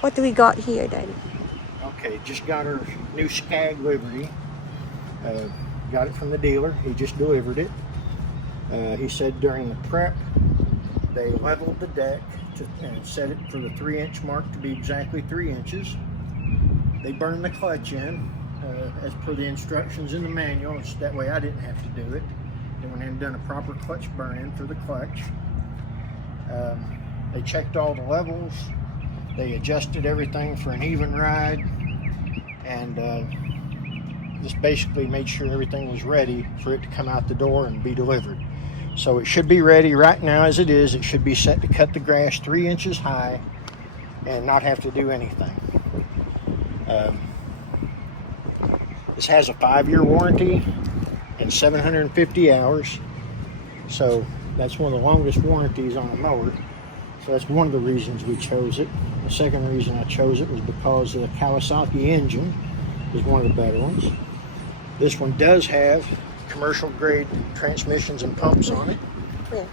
What do we got here then? Okay, just got our new Scag livery. Got it from the dealer. He just delivered it. He said during the prep they leveled the deck and set it for the 3-inch mark to be exactly 3 inches. They burned the clutch in as per the instructions in the manual. That way I didn't have to do it. They went in and done a proper clutch burn-in for the clutch. They checked all the levels. They adjusted everything for an even ride, and just basically made sure everything was ready for it to come out the door and be delivered. So it should be ready right now as it is. It should be set to cut the grass 3 inches high and not have to do anything. This has a 5-year warranty and 750 hours. So that's one of the longest warranties on a mower. So that's one of the reasons we chose it. The second reason I chose it was because the Kawasaki engine is one of the better ones. This one does have commercial grade transmissions and pumps on it. Yeah.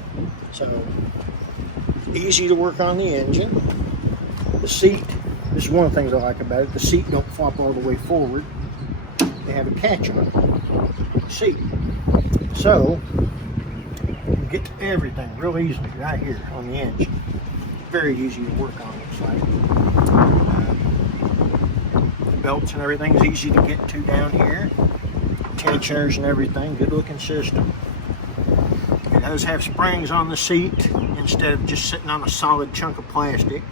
So easy to work on the engine. The seat, this is one of the things I like about it, the seat don't flop all the way forward. They have a catch on the seat. So you can get to everything real easily right here on the engine. Very easy to work on, looks like. The belts and everything is easy to get to down here. Tensioners and everything, good looking system. It does have springs on the seat instead of just sitting on a solid chunk of plastic,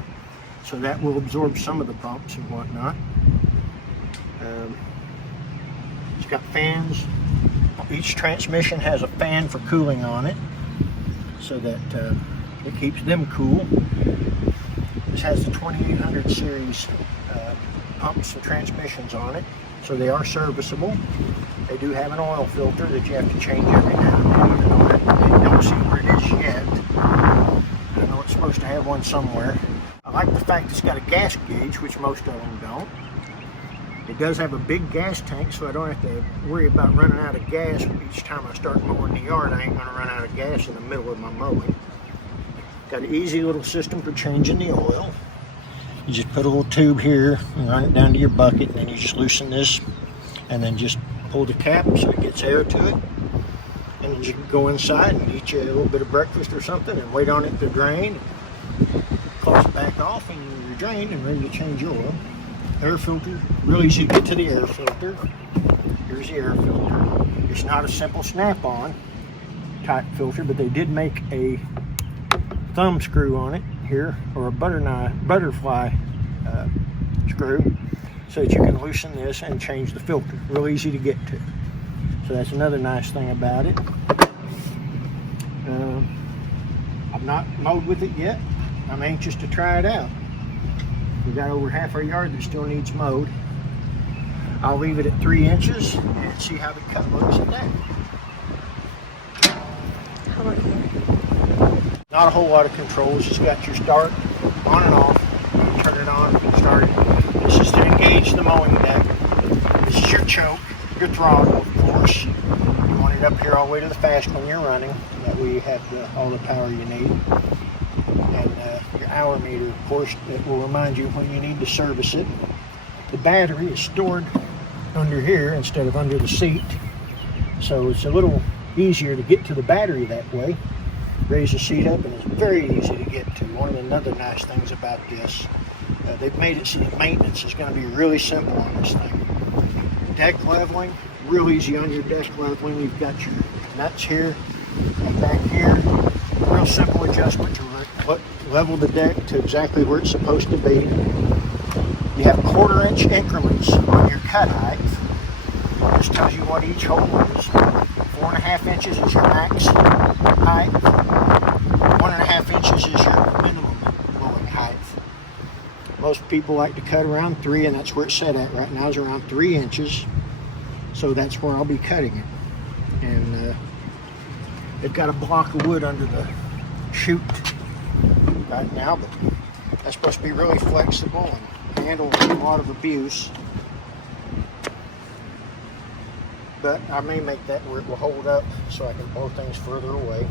so that will absorb some of the bumps and whatnot. It's got fans. Each transmission has a fan for cooling on it, so that it keeps them cool. This has the 2800 series pumps and transmissions on it, so they are serviceable. They do have an oil filter that you have to change every now and then. I don't see where it is yet. I know it's supposed to have one somewhere. I like the fact it's got a gas gauge, which most of them don't. It does have a big gas tank, so I don't have to worry about running out of gas each time I start mowing the yard. I ain't going to run out of gas in the middle of my mowing. Got an easy little system for changing the oil. You just put a little tube here and run it down to your bucket, and then you just loosen this and then just pull the cap so it gets air to it. And then you can go inside and eat you a little bit of breakfast or something and wait on it to drain. Close it back off and you're drained and ready to change your oil. Air filter, real easy to get to the air filter. Here's the air filter. It's not a simple snap-on type filter, but they did make a thumb screw on it here, or a butterfly screw, so that you can loosen this and change the filter. Real easy to get to. So that's another nice thing about it. I've not mowed with it yet. I'm anxious to try it out. We've got over half our yard that still needs mowed. I'll leave it at 3 inches and see how the cut looks at that. How about here? Not a whole lot of controls. It's got your start, on and off. You turn it on, start it. This is to engage the mowing deck. This is your choke, your throttle, of course. You want it up here all the way to the fast when you're running. That way you have all the power you need. And your hour meter, of course, that will remind you when you need to service it. The battery is stored under here instead of under the seat, so it's a little easier to get to the battery that way. Raise the seat up and it's very easy to get to. One of the other nice things about this, they've made it so that maintenance is going to be really simple on this thing. Deck leveling, real easy on your deck leveling. You've got your nuts here and back here. Real simple adjustment to level the deck to exactly where it's supposed to be. You have 1/4 inch increments on your cut height. This tells you what each hole is. 4.5 inches is your max height. 1.5 inches is your minimum mowing height. Most people like to cut around 3, and that's where it's set at right now, is around 3 inches. So that's where I'll be cutting it. And they've got a block of wood under the chute right now, but that's supposed to be really flexible and handle a lot of abuse. But I may make that where it will hold up so I can blow things further away.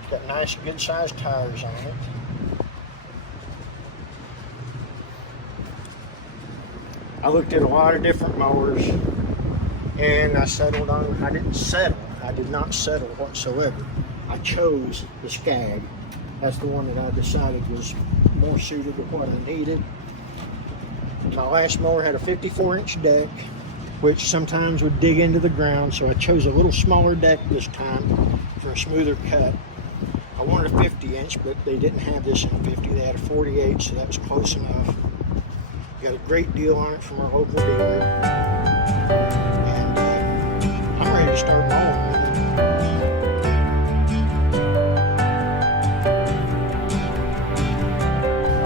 It's got nice good sized tires on it. I looked at a lot of different mowers, and I settled on, I did not settle whatsoever. I chose the Scag. That's the one that I decided was more suited to what I needed. My last mower had a 54-inch deck, which sometimes would dig into the ground, so I chose a little smaller deck this time for a smoother cut. I wanted a 50-inch, but they didn't have this in 50. They had a 48, so that was close enough. Got a great deal on it from our local dealer, and I'm ready to start mowing.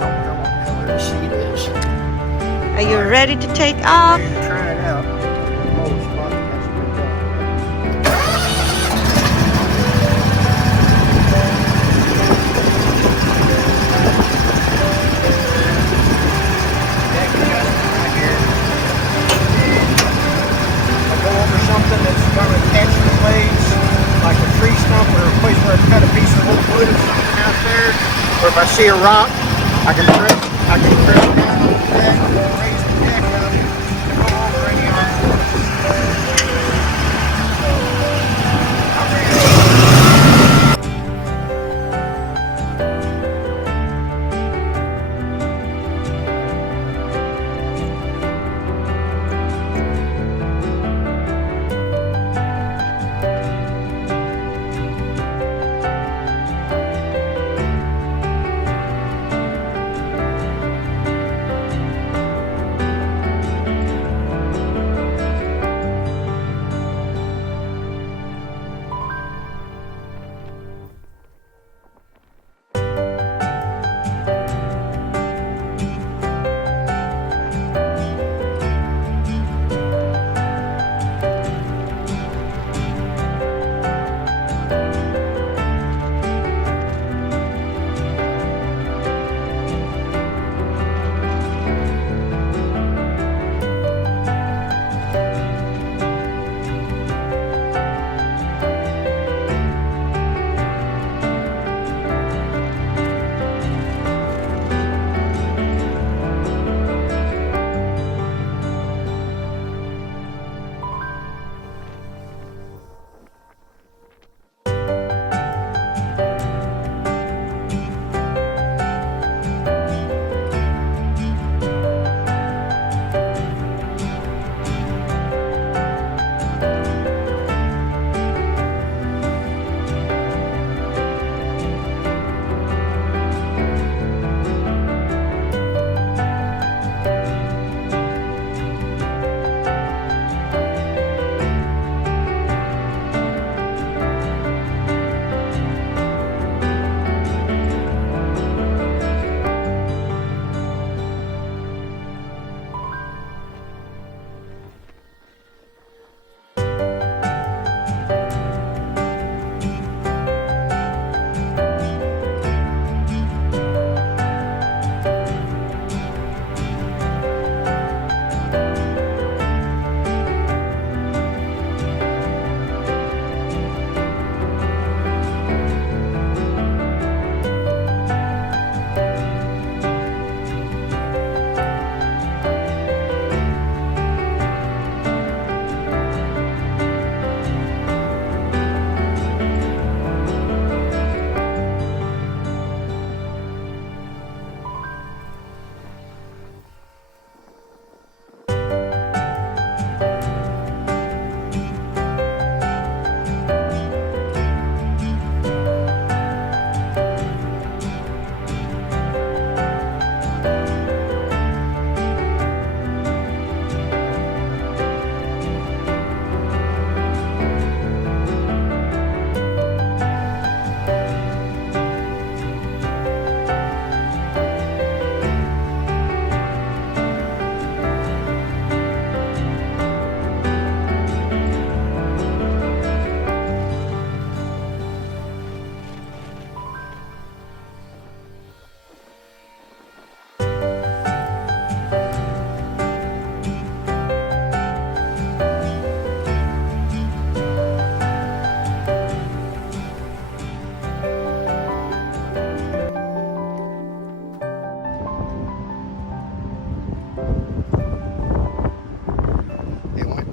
I wonder what color the seat is. Are you ready to take off? I'm ready to try it out. Oh, it's fun. That's a good job. Deck adjustment right here. I go over something that's going to catch the blades, like a tree stump or a place where I cut a piece of old wood or something out there. Or if I see a rock, I can press down on the deck, raise the deck up, and go over any obstacles. So, I'm ready to go.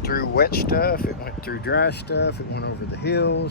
through wet stuff, it went through dry stuff, it went over the hills.